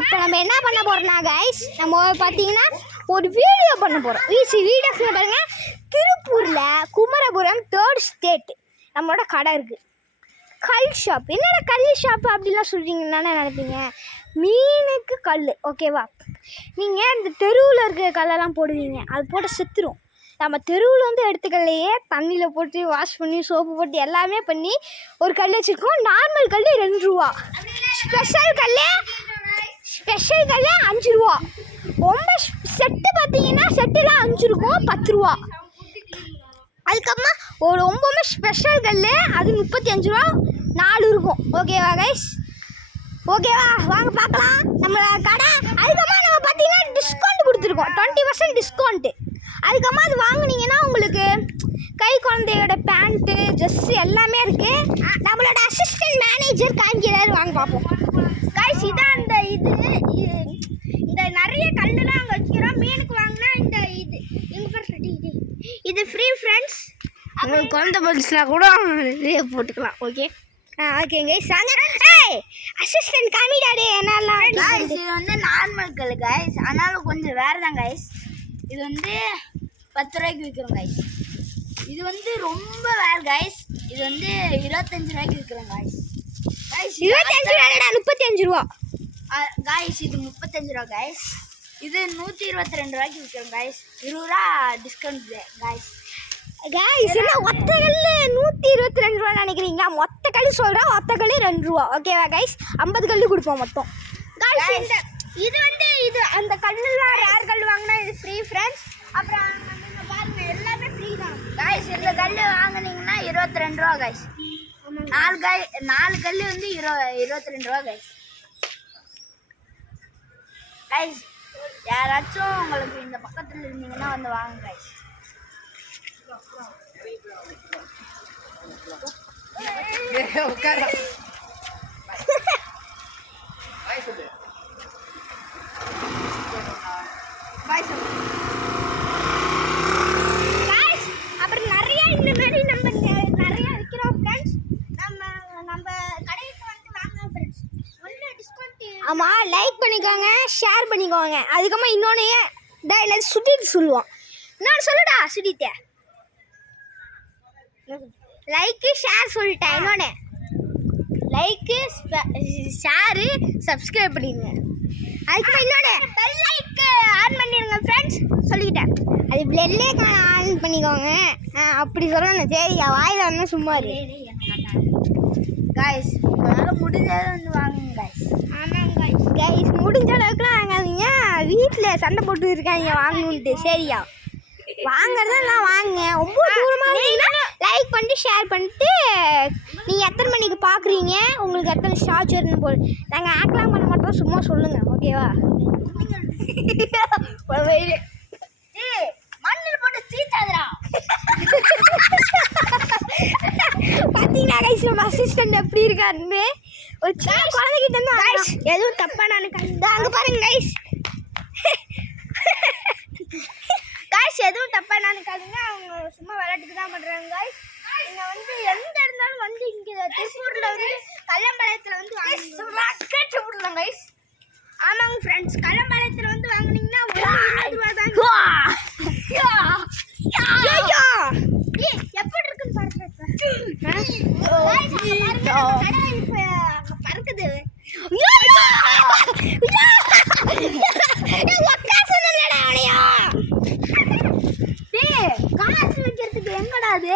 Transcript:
இப்போ நம்ம என்ன பண்ண போகிறோம்னா கைஸ், நம்ம பார்த்தீங்கன்னா ஒரு வீடியோ பண்ண போகிறோம். வீடியோஸ் பாருங்கள், திருப்பூரில் குமரபுரம் 3rd ஸ்டேட் நம்மளோட கடை இருக்குது. கல் ஷாப். என்னடா கல் ஷாப்பு அப்படிலாம் சொல்கிறீங்கன்னு தானே நினைப்பீங்க. மீனுக்கு கல், ஓகேவா? நீங்கள் இந்த தெருவில் இருக்கிற கல்லெல்லாம் போடுவீங்க, அது போட்டு செத்துரும். நம்ம தெருவில் வந்து எடுத்துக்கல்லையே தண்ணியில் போட்டு வாஷ் பண்ணி சோப்பு போட்டு எல்லாமே பண்ணி ஒரு கல் வச்சுருக்கோம். நார்மல் கல் 2 ரூபா, ஸ்பெஷல் கல் 5 ரூபா. ரொம்ப செட்டு பார்த்தீங்கன்னா செட்டுலாம் 5 இருக்கும், 10 ரூபா. அதுக்கப்புறமா ஒரு ரொம்பவுமே ஸ்பெஷல் கல் அது 35 ரூபா, 4 இருக்கும். ஓகேவா கைஸ்? ஓகேவா, வாங்க பார்க்கலாம் நம்மளோட கடை. அதுக்கப்புறமா நம்ம பார்த்தீங்கன்னா டிஸ்கவுண்ட் கொடுத்துருக்கோம், 20% டிஸ்கவுண்ட்டு. அதுக்கப்புறமா அது வாங்கினீங்கன்னா உங்களுக்கு கை குழந்தையோட பேண்ட்டு ட்ரெஸ்ஸு எல்லாமே இருக்குது. நம்மளோட அசிஸ்டன்ட் மேனேஜர் காமிக்கிறாரு, வாங்க பார்ப்போம். கைஸ் இதான் அந்த இந்த நிறைய கல்லுலாம் அங்கே வச்சுக்கிறோம். மீனுக்கு வாங்கினா இந்த இது ஃப்ரீ ஃப்ரெண்ட்ஸ். உங்களுக்கு குழந்தை பரிசுலாம் கூட நிறைய போட்டுக்கலாம். ஓகே ஓகே கைஸ், வாங்க. அசிஸ்டன்ட் காமிடாடே என்னெல்லாம். இது வந்து நார்மல் கல் கைஸ், ஆனாலும் கொஞ்சம் வேறு தான் கைஸ். இது வந்து 10 ரூபாய்க்கு விற்கிறோம் கைஸ். இது வந்து ரொம்ப வேறு கைஸ். இது வந்து 25 ரூபாய்க்கு விற்கிறோம் கைஸ். 25 ரூபா, 35 ரூபா கைஸ். இது 35 ரூபா கைஸ். இது 122 ரூபாய்க்கு விற்கிறோம் கைஸ். 20 ரூபா டிஸ்கவுண்ட் கைஸ். கைஸ் என்ன ஒத்த கல் 122 ரூபா நினைக்கிறீங்களா? மொத்த கல் சொல்கிறேன், ஒத்த கல் 2 ரூபா. ஓகேவா கைஸ்? 50 கல் கொடுப்போம் மொத்தம். கைஸ் இது வந்து இது அந்த கல்லுலாம் ரேர் கல் வாங்கினா இது ஃப்ரீ ஃப்ரெண்ட்ஸ். அப்புறம் நீங்கள் பாருங்கள் எல்லாமே ஃப்ரீ தான் கைஸ். இந்த கல் வாங்கினீங்கன்னா 22 ரூபா கைஸ். 4 கல் வந்து 22 ரூபா கைஸ். கைஸ் யாராச்சும் உங்களுக்கு இந்த பக்கத்தில் இருந்தீங்கன்னா வந்து வாங்க கைஸ். அப்புறம் நிறைய இந்த மாதிரி நம்ம நிறைய விற்கிறோம் ஃப்ரெண்ட்ஸ். நம்ம கடைக்கு வந்து வாங்க ஃப்ரெண்ட்ஸ். ஒன்று டிஸ்கவுண்ட். ஆமாம், லைக் பண்ணிக்கோங்க, ஷேர் பண்ணிக்கோங்க. அதுக்கப்புறமா இன்னொன்று என்ன சுட்டிட்டு சொல்லுவோம். இன்னொன்று சொல்லுடா சுட்டிட்ட. லைக்கு ஷேர் சொல்லிட்டேன். இன்னொன்று லைக்கு ஷேரு சப்ஸ்கிரைப் பண்ணிடுங்க. அதுக்கு இன்னொன்று பெல் லைக்கு ஆன் பண்ணிடுங்க ஃப்ரெண்ட்ஸ். சொல்லிக்கிட்டேன், அது பெல்லே ஆன் பண்ணிக்கோங்க. அப்படி சொல்லணும். சரி, வாயில் வந்து சும்மா இரு கைஸ். உங்களால் முடிஞ்சதை வந்து வாங்குங்க கைஸ். ஆமாங்க கைஸ். கைஸ் முடிஞ்ச அளவுக்குலாம் வாங்காதீங்க, வீட்டில் சண்டை போட்டு இருக்காங்க வாங்கணுன்ட்டு. சரியா? வாங்குறதெல்லாம் வாங்க. ரொம்ப தூரமாக இருந்தீங்கன்னா லைக் பண்ணிட்டு ஷேர் பண்ணிட்டு நீங்கள் எத்தனை மணிக்கு பார்க்குறீங்க, உங்களுக்கு எத்தனை ஷார்ட்ஸ் வருதுன்னு போடு. நாங்கள் ஆக்லாம் பண்ண மாட்டோம், சும்மா சொல்லுங்கள். ஓகேவா? மண்ணில் போட்டு தீத்தாதுரா. பார்த்தீங்கன்னா கைஸ் நம்ம அசிஸ்டன்ட் எப்படி இருக்காருன்னு. ஒரு சின்ன குழந்தைகிட்ட இருந்து கைஸ் எதுவும் தப்பாக நினைக்காது. அங்கே பாருங்க கைஸ். கைஸ் எதுவும் தப்பாக நினைக்காதுங்க, அவங்க சும்மா விளையாட்டுக்கு தான் பண்ணுறாங்க கைஸ். நீங்கள் வந்து எந்த இருந்தாலும் வந்து இங்கே திருப்பூரில் வந்து கல்லம்பாளையத்தில் வந்து வாங்கிடலாம் கைஸ். ஆமாங்க ஃப்ரெண்ட்ஸ், கல்லம்பாளையத்தில் வந்து வாங்கினீங்கன்னா 20 ரூபா தான். எப்படி இருக்குன்னு பாருங்க. பறக்குது. காசு வைக்கிறதுக்கு எங்கடா அது?